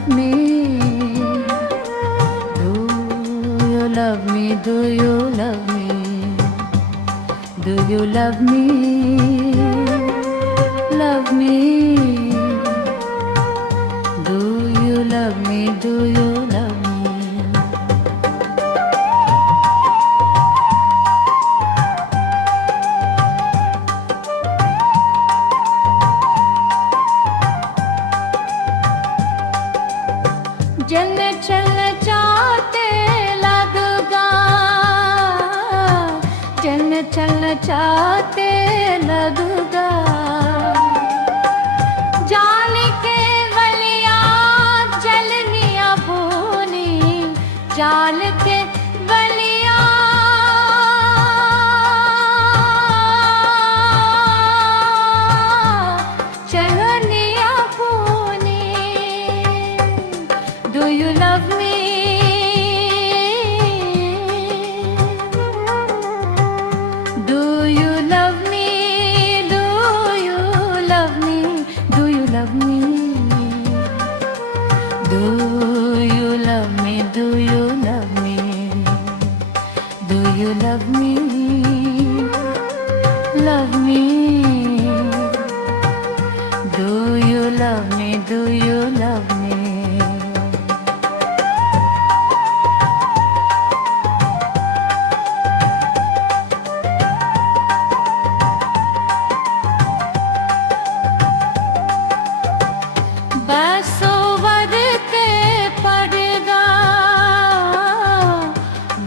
love me? Do you love me? Do you love me? Do you love me? Love me. Do you love me? Do you love me? जन चल चाहते लगूगा, जन चल चाहते लगूगा, जान के वलिया जलनिया भूनी, जान के वलिया चलनिया भूनी। Do you love me? Do you love me? Do you love me? Do you love me? Do you love me? Do you love me? Do you love me? Love me. Do you love me? Do you love me? बसोवर के पड़गा,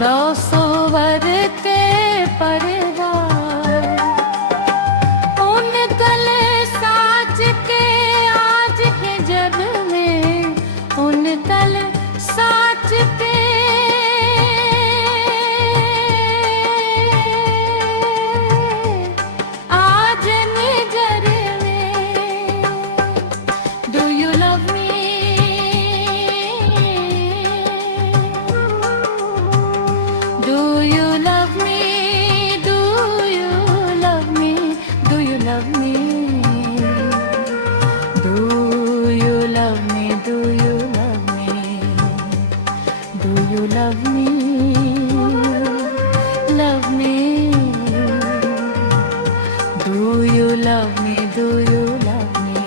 बसोवर के पड़गा, उन कल साज के आज के जग में, उन कल साज के आज निजर में। Do you love me? Do you love me? Do you love me? Do you love me? Do you love me? Do you love me? Do you love me? Love me. Do you love me? Do you love me?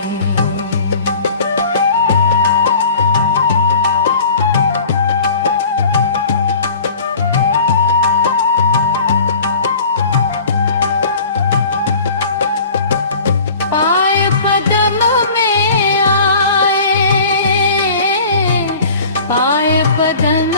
पाय पदम में आए, पाय पदम